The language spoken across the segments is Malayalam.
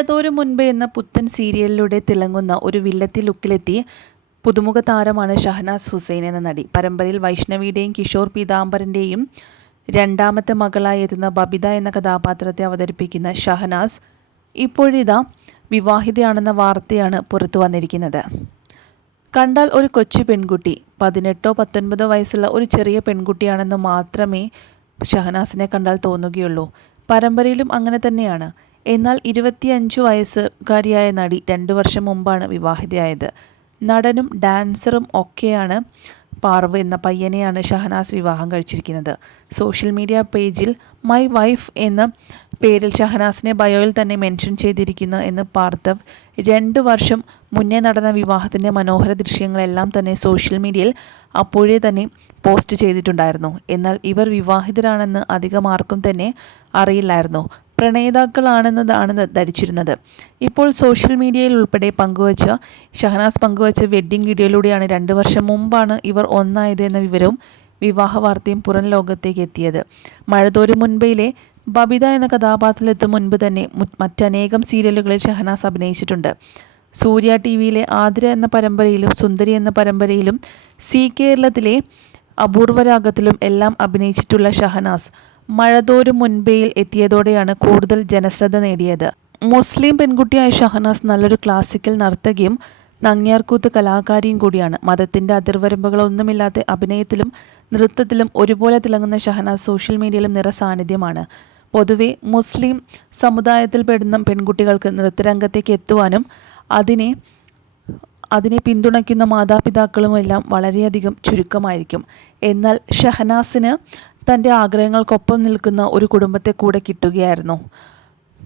മഴതോരും മുൻപ് എന്ന പുത്തൻ സീരിയലിലൂടെ തിളങ്ങുന്ന ഒരു വില്ലത്തി ലുക്കിലെത്തി പുതുമുഖ താരമാണ് ഷഹനാസ് ഹുസൈൻ എന്ന നടി. പരമ്പരയിൽ വൈഷ്ണവിയുടെയും കിഷോർ പീതാംബരന്റെയും രണ്ടാമത്തെ മകളായി എത്തുന്ന ബബിത എന്ന കഥാപാത്രത്തെ അവതരിപ്പിക്കുന്ന ഷഹനാസ് ഇപ്പോഴിതാ വിവാഹിതയാണെന്ന വാർത്തയാണ് പുറത്തു വന്നിരിക്കുന്നത്. കണ്ടാൽ ഒരു കൊച്ചു പെൺകുട്ടി പതിനെട്ടോ പത്തൊൻപതോ വയസ്സുള്ള ഒരു ചെറിയ പെൺകുട്ടിയാണെന്ന് മാത്രമേ ഷഹനാസിനെ കണ്ടാൽ തോന്നുകയുള്ളൂ. പരമ്പരയിലും അങ്ങനെ തന്നെയാണ്. എന്നാൽ ഇരുപത്തിയഞ്ചു വയസ്സുകാരിയായ നടി രണ്ടു വർഷം മുമ്പാണ് വിവാഹിതയായത്. നടനും ഡാൻസറും ഒക്കെയാണ് പാർവ് എന്ന പയ്യനെയാണ് ഷഹനാസ് വിവാഹം കഴിച്ചിരിക്കുന്നത്. സോഷ്യൽ മീഡിയ പേജിൽ മൈ വൈഫ് എന്ന പേരിൽ ഷഹനാസിനെ ബയോയിൽ തന്നെ മെൻഷൻ ചെയ്തിരിക്കുന്നു എന്ന് പാർത്ഥവ് രണ്ട് വർഷം മുന്നേ നടന്ന വിവാഹത്തിന്റെ മനോഹര ദൃശ്യങ്ങളെല്ലാം തന്നെ സോഷ്യൽ മീഡിയയിൽ അപ്പോഴേ തന്നെ പോസ്റ്റ് ചെയ്തിട്ടുണ്ടായിരുന്നു. എന്നാൽ ഇവർ വിവാഹിതരാണെന്ന് അധികം ആർക്കും തന്നെ അറിയില്ലായിരുന്നു. പ്രണയിതാക്കളാണെന്നതാണ് ധരിച്ചിരുന്നത്. ഇപ്പോൾ സോഷ്യൽ മീഡിയയിൽ ഉൾപ്പെടെ പങ്കുവച്ച ഷഹനാസ് പങ്കുവച്ച വെഡ്ഡിംഗ് വീഡിയോയിലൂടെയാണ് രണ്ട് വർഷം മുമ്പാണ് ഇവർ ഒന്നായത് എന്ന വിവരവും വിവാഹ വാർത്തയും പുറം ലോകത്തേക്ക് എത്തിയത്. മഴതോരു മുൻപയിലെ ബബിത എന്ന കഥാപാത്രത്തിലെത്തും മുൻപ് തന്നെ മറ്റനേകം സീരിയലുകളിൽ ഷഹനാസ് അഭിനയിച്ചിട്ടുണ്ട്. സൂര്യ ടി വിയിലെ ആതിര എന്ന പരമ്പരയിലും സുന്ദരി എന്ന പരമ്പരയിലും സി കേരളത്തിലെ അപൂർവരാഗത്തിലും എല്ലാം അഭിനയിച്ചിട്ടുള്ള ഷഹനാസ്. മഴതോരും മുൻപേയിൽ എത്തിയതോടെയാണ് കൂടുതൽ ജനശ്രദ്ധ നേടിയത്. മുസ്ലിം പെൺകുട്ടിയായ ഷഹനാസ് നല്ലൊരു ക്ലാസിക്കൽ നർത്തകിയും നങ്ങ്യാർകൂത്ത് കലാകാരിയും കൂടിയാണ്. മതത്തിന്റെ അതിർവരമ്പുകളൊന്നുമില്ലാത്ത അഭിനയത്തിലും നൃത്തത്തിലും ഒരുപോലെ തിളങ്ങുന്ന ഷഹനാസ് സോഷ്യൽ മീഡിയയിലും നിറ സാന്നിധ്യമാണ്. പൊതുവെ മുസ്ലിം സമുദായത്തിൽപ്പെടുന്ന പെൺകുട്ടികൾക്ക് നൃത്തരംഗത്തേക്ക് എത്തുവാനും അതിനെ അതിനെ പിന്തുണയ്ക്കുന്ന മാതാപിതാക്കളുമെല്ലാം വളരെയധികം ചുരുക്കമായിരിക്കും. എന്നാൽ ഷഹനാസിന് തന്റെ ആഗ്രഹങ്ങൾക്കൊപ്പം നിൽക്കുന്ന ഒരു കുടുംബത്തെ കൂടെ കിട്ടുകയായിരുന്നു.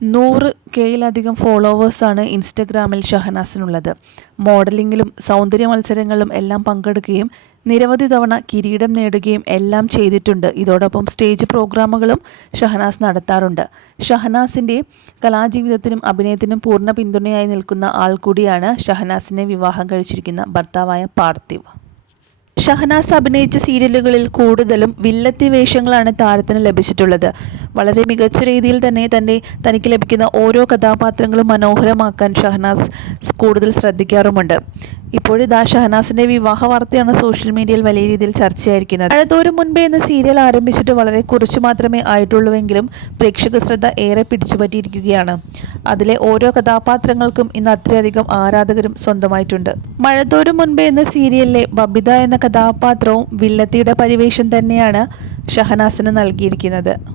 നൂറ് കെയിലധികം ഫോളോവേഴ്സാണ് ഇൻസ്റ്റഗ്രാമിൽ ഷഹനാസിനുള്ളത്. മോഡലിങ്ങിലും സൗന്ദര്യ മത്സരങ്ങളിലും എല്ലാം പങ്കെടുക്കുകയും നിരവധി തവണ കിരീടം നേടുകയും എല്ലാം ചെയ്തിട്ടുണ്ട്. ഇതോടൊപ്പം സ്റ്റേജ് പ്രോഗ്രാമുകളും ഷഹനാസ് നടത്താറുണ്ട്. ഷഹനാസിന്റെ കലാജീവിതത്തിനും അഭിനയത്തിനും പൂർണ പിന്തുണയായി നിൽക്കുന്ന ആൾ കൂടിയാണ് ഷഹനാസിനെ വിവാഹം കഴിച്ചിരിക്കുന്ന ഭർത്താവായ പാർത്ഥിവ്. ഷഹനാസ് അഭിനയിച്ച സീരിയലുകളിൽ കൂടുതലും വില്ലത്തി വേഷങ്ങളാണ് താരത്തിന് ലഭിച്ചിട്ടുള്ളത്. വളരെ മികച്ച രീതിയിൽ തന്നെ തന്നെ തനിക്ക് ലഭിക്കുന്ന ഓരോ കഥാപാത്രങ്ങളും മനോഹരമാക്കാൻ ഷഹനാസ് കൂടുതൽ ശ്രദ്ധിക്കാറുമുണ്ട്. ഇപ്പോഴിതാ ഷഹനാസിന്റെ വിവാഹ വാർത്തയാണ് സോഷ്യൽ മീഡിയയിൽ വലിയ രീതിയിൽ ചർച്ചയായിരിക്കുന്നത്. അഴതോരം മുൻപേ എന്ന സീരിയൽ ആരംഭിച്ചിട്ട് വളരെ കുറച്ചു മാത്രമേ ആയിട്ടുള്ളൂവെങ്കിലും പ്രേക്ഷക ശ്രദ്ധ ഏറെ പിടിച്ചുപറ്റിയിരിക്കുകയാണ്. അതിലെ ഓരോ കഥാപാത്രങ്ങൾക്കും ഇന്ന് അത്രയധികം ആരാധകരും സ്വന്തമായിട്ടുണ്ട്. മഴതോരും മുൻപേ എന്ന സീരിയലിലെ ബബിത എന്ന കഥാപാത്രവും വില്ലത്തിയുടെ പരിവേഷം തന്നെയാണ് ഷഹനാസിന് നൽകിയിരിക്കുന്നത്.